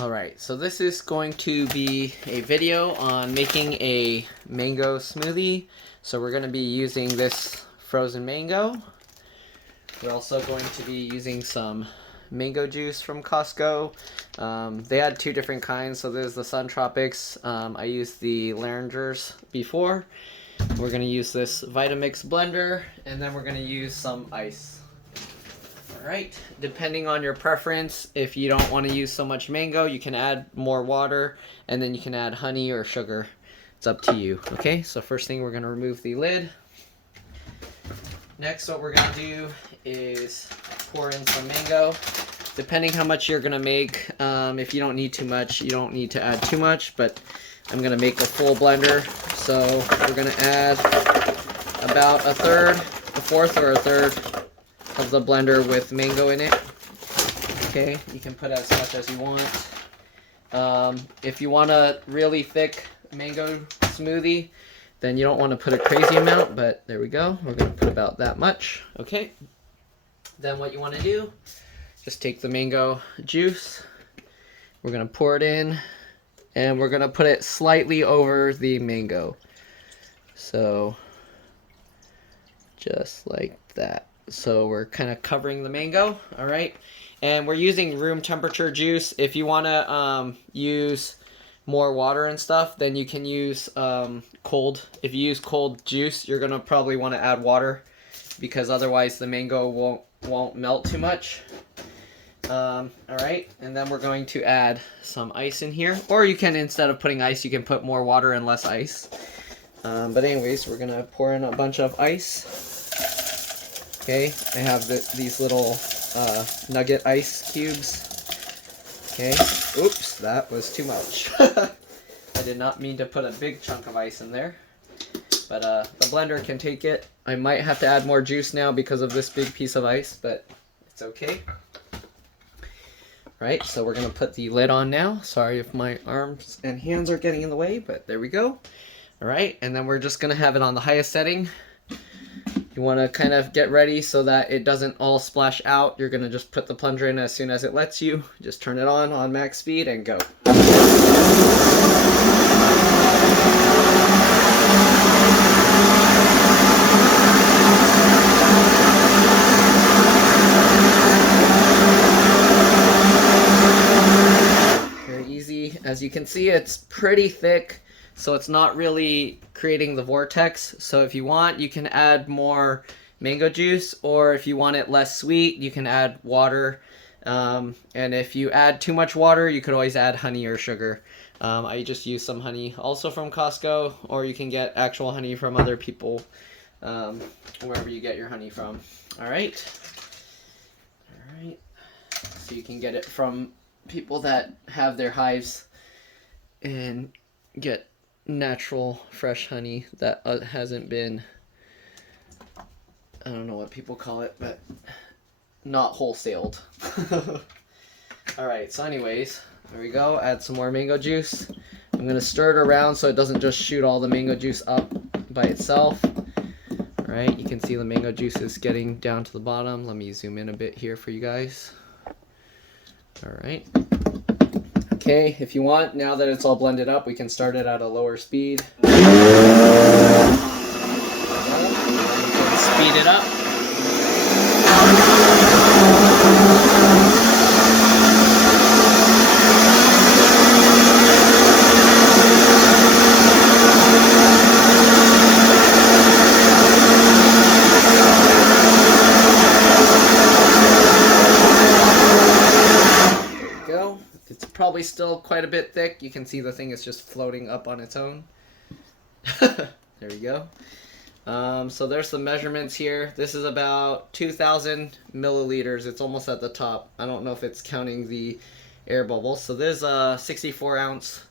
Alright, so this is going to be a video on making a mango smoothie. So we're going to be using this frozen mango. We're also going to be using some mango juice from Costco. They had two different kinds, so there's the Sun Tropics. I used the Laringers before. We're going to use this Vitamix blender, and then we're going to use some ice. Alright, depending on your preference, if you don't want to use so much mango, you can add more water, and then you can add honey or sugar. It's up to you. Okay, so first thing, we're going to remove the lid. Next, what we're going to do is pour in some mango. Depending how much you're going to make, if you don't need too much, you don't need to add too much, but I'm going to make a full blender. So we're going to add about a fourth or a third of the blender with mango in it. Okay, you can put as much as you want. If you want a really thick mango smoothie, then you don't want to put a crazy amount, but there we go. We're going to put about that much. Okay, then what you want to do, just take the mango juice, we're going to pour it in, and we're going to put it slightly over the mango. So just like that. So we're kind of covering the mango. All right, and we're using room temperature juice. If you want to use more water and stuff, then you can use cold. If you use cold juice, you're gonna probably want to add water, because otherwise the mango won't melt too much. All right, and then we're going to add some ice in here, or you can, instead of putting ice, you can put more water and less ice. But anyways, we're gonna pour in a bunch of ice. Okay, I have these little nugget ice cubes. Okay, oops, that was too much. I did not mean to put a big chunk of ice in there, but the blender can take it. I might have to add more juice now because of this big piece of ice, but it's okay. Right, so we're gonna put the lid on now. Sorry if my arms and hands are getting in the way, but there we go. All right, and then we're just gonna have it on the highest setting. You want to kind of get ready so that it doesn't all splash out. You're going to just put the plunger in as soon as it lets you. Just turn it on max speed, and go. Very easy. As you can see, it's pretty thick, so it's not really creating the vortex. So if you want, you can add more mango juice, or if you want it less sweet, you can add water. And if you add too much water, you could always add honey or sugar. I just use some honey also from Costco, or you can get actual honey from other people, wherever you get your honey from. All right. So you can get it from people that have their hives and get natural fresh honey that hasn't been, I don't know what people call it, but not wholesaled. Alright, so anyways, there we go. Add some more mango juice. I'm going to stir it around so it doesn't just shoot all the mango juice up by itself. Alright, you can see the mango juice is getting down to the bottom. Let me zoom in a bit here for you guys. Alright. Okay, if you want, now that it's all blended up, we can start it at a lower speed. You can speed it up. Probably still quite a bit thick. You can see the thing is just floating up on its own. There we go. So there's the measurements here. This is about 2,000 milliliters. It's almost at the top. I don't know if it's counting the air bubbles. So there's a 64-ounce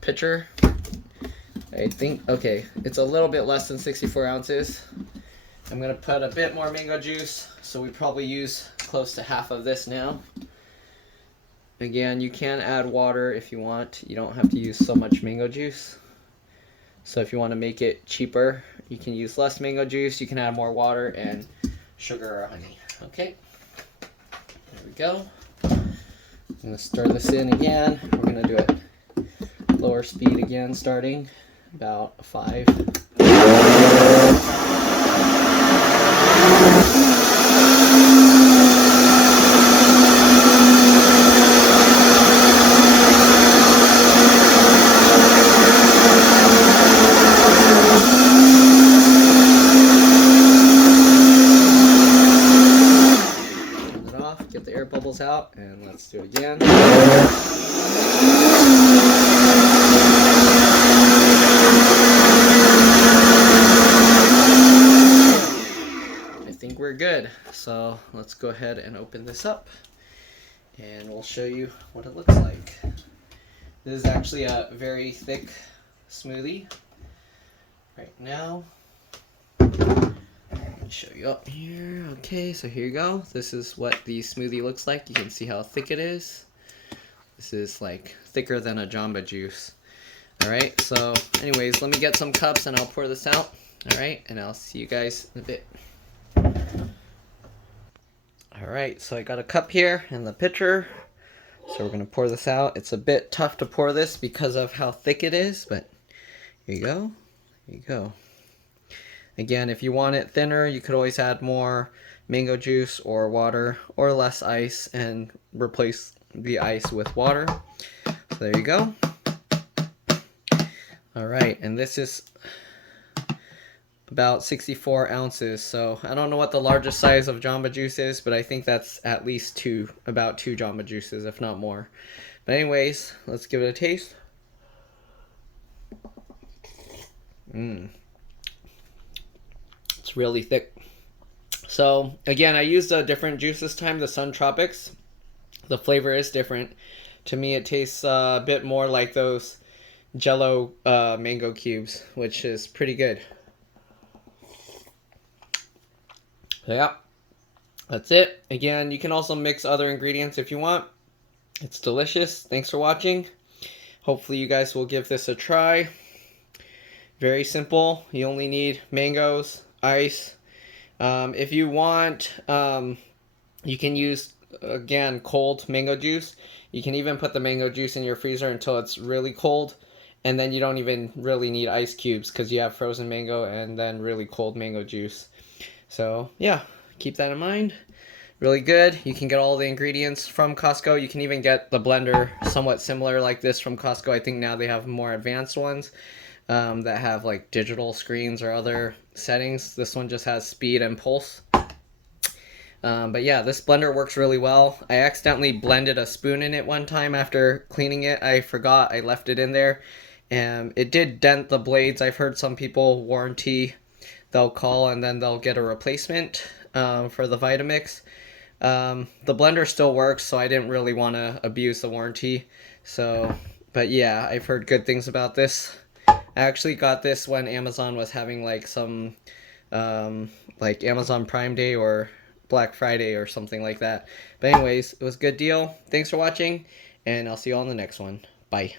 pitcher. I think, okay, it's a little bit less than 64 ounces. I'm going to put a bit more mango juice. So we probably use close to half of this now. Again, you can add water if you want. You don't have to use so much mango juice. So if you want to make it cheaper, you can use less mango juice. You can add more water and sugar or honey. Okay, there we go. I'm gonna stir this in again. We're gonna do it lower speed again, starting about 5. Get the air bubbles out, and let's do it again. I think we're good. So let's go ahead and open this up, and we'll show you what it looks like. This is actually a very thick smoothie right now. Show you up here. Okay, so here you go. This is what the smoothie looks like. You can see how thick it is. This is like thicker than a Jamba Juice. Alright, so anyways, let me get some cups and I'll pour this out. Alright, and I'll see you guys in a bit. Alright, so I got a cup here and the pitcher. So we're going to pour this out. It's a bit tough to pour this because of how thick it is, but here you go. Here you go. Again, if you want it thinner, you could always add more mango juice or water or less ice and replace the ice with water. So there you go. All right, and this is about 64 ounces. So I don't know what the largest size of Jamba Juice is, but I think that's at least about two Jamba Juices, if not more. But anyways, let's give it a taste. It's really thick. So again, I used a different juice this time, the Sun Tropics. The flavor is different. To me, it tastes a bit more like those Jello mango cubes, which is pretty good. So yeah, that's it. Again, you can also mix other ingredients if you want. It's delicious. Thanks for watching. Hopefully you guys will give this a try. Very simple. You only need mangoes, ice. If you want, you can use, again, cold mango juice. You can even put the mango juice in your freezer until it's really cold. And then you don't even really need ice cubes because you have frozen mango and then really cold mango juice. So, yeah, keep that in mind. Really good. You can get all the ingredients from Costco. You can even get the blender somewhat similar like this from Costco. I think now they have more advanced ones that have like digital screens or other settings. This one just has speed and pulse. But yeah, this blender works really well. I accidentally blended a spoon in it one time after cleaning it. I forgot I left it in there. And it did dent the blades. I've heard some people warranty, they'll call and then they'll get a replacement for the Vitamix. The blender still works, so I didn't really want to abuse the warranty. So, but yeah, I've heard good things about this. I actually got this when Amazon was having like some like Amazon Prime Day or Black Friday or something like that. But anyways, it was a good deal. Thanks for watching, and I'll see you all in the next one. Bye.